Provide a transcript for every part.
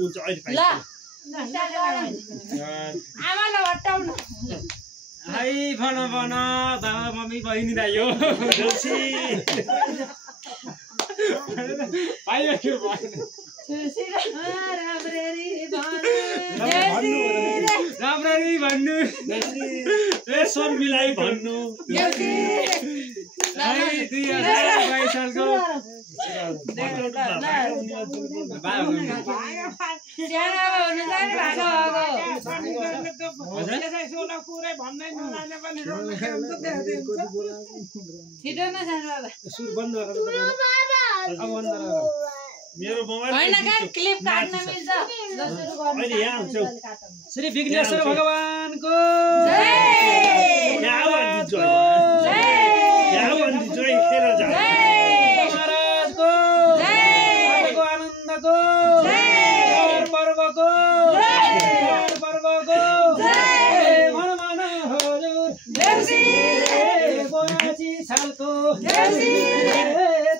हुन्छ अहिले ल आमालाई हटाउनु हाई भन भन बाबा मम्मी बहिनी दाइ हो देउसी भाइ के भन्नु राम्ररी भन्नु ए स्वर मिलाई भन्नु 2022 सालको मेरो मोबाइल क्लिप काट्न मिल्छ अहिले यहाँ हुन्छ श्री विघ्नेश्वर भगवानको महाराजको आनन्दको पर्वको मन हजुर 82 सालको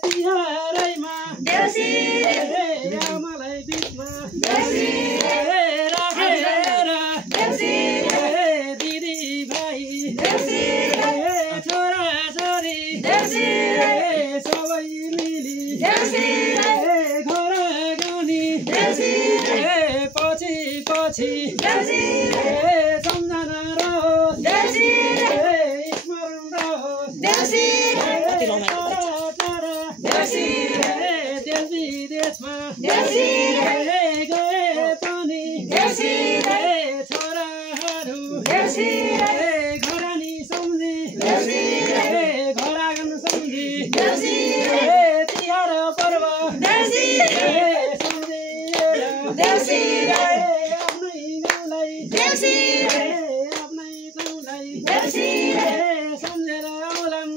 तिहारैमा आमालाई बिचमा राखेर दिदी भाइ छोरा छोरी सबै मिली घर गाउने पछि पछि सम्झना रहोस् स्मरण रहोस् देश विदेशमा गए पनि छोराहरू घरानी सम्झी घर आँगन सम्झी तिहार पर्व सम्झेर आफ्नै गाउँलाई आफ्नै ठाउँलाई सम्झेर आउलान्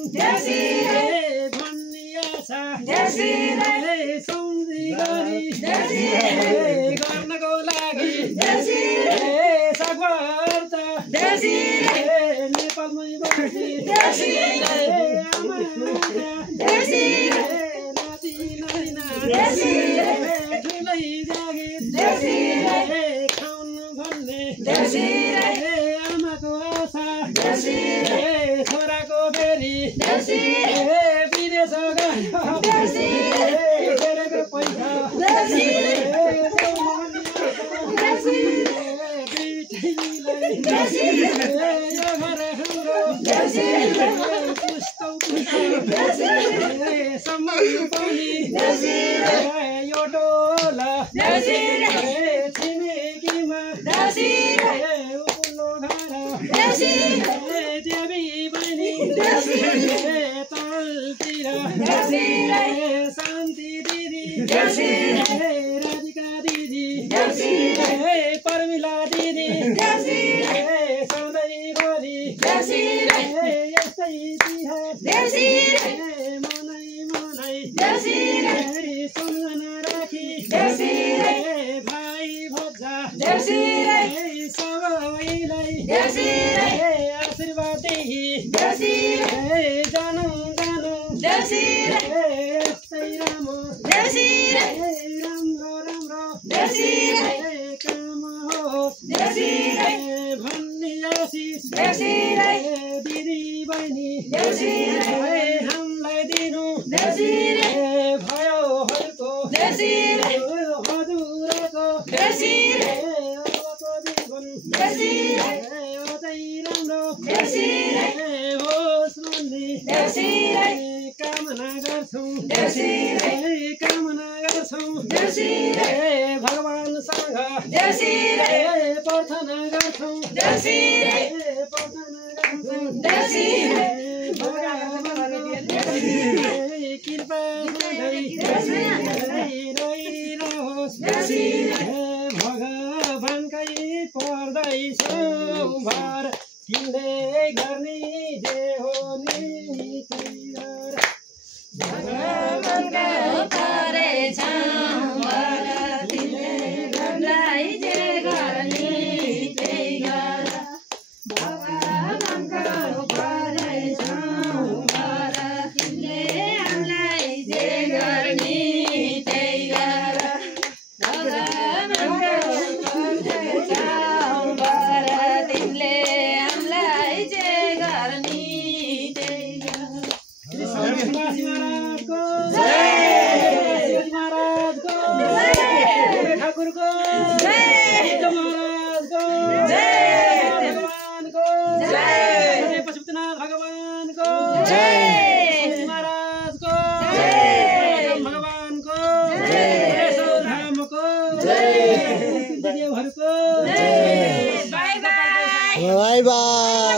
भन्ने आशा सम्झी गरी गर्नको लागि सगर्त नेपालमै बसी नाति नातिना ठुलै जागिर खाउनु भन्ने आमाको आशा छोराको फेरि विदेश गयो पैसा यो टोला छिमेकीमा उपल्लो घाँडा देवी बहिनी तलतिर शान्ति दिदी राधिका दिदी पर्मिला दिदी सधैँभरि यस्तै तिहार मनै मनै सम्झना राखी भाइ भज्जा सबैलाई आशीर्वाद देही जानौँ जानौँ यस्तै राम्रो राम्रो काम होस् भन्ने आशिष दिदी बहिनी हामीलाई दिनु भयो हल्को हजुरको जीवन अझै राम्रो होस् भन्ने कामना गर्छौँ भगवानसँग प्रार्थना गर्छौँ कृपा रहिरहोस् भगवानकै पर्दैछौँ भर तिमीले गर्ने जे हो नि भगवानका परेछौँ भर तिमीले हामीलाई जे गर्ने त्यही गर भगवानका परेछौँ भर तिमीले हामीलाई जे गर्ने त्यही गर भगवान काशी महाराजको जय महाराजको जय ठाकुरको जय महाराजको जय भगवानको जय पशुपतिनाथ भगवानको जय महाराजको जय भगवानको जय सौधामको जय देवहरूको जय बाई बाई बाई बाई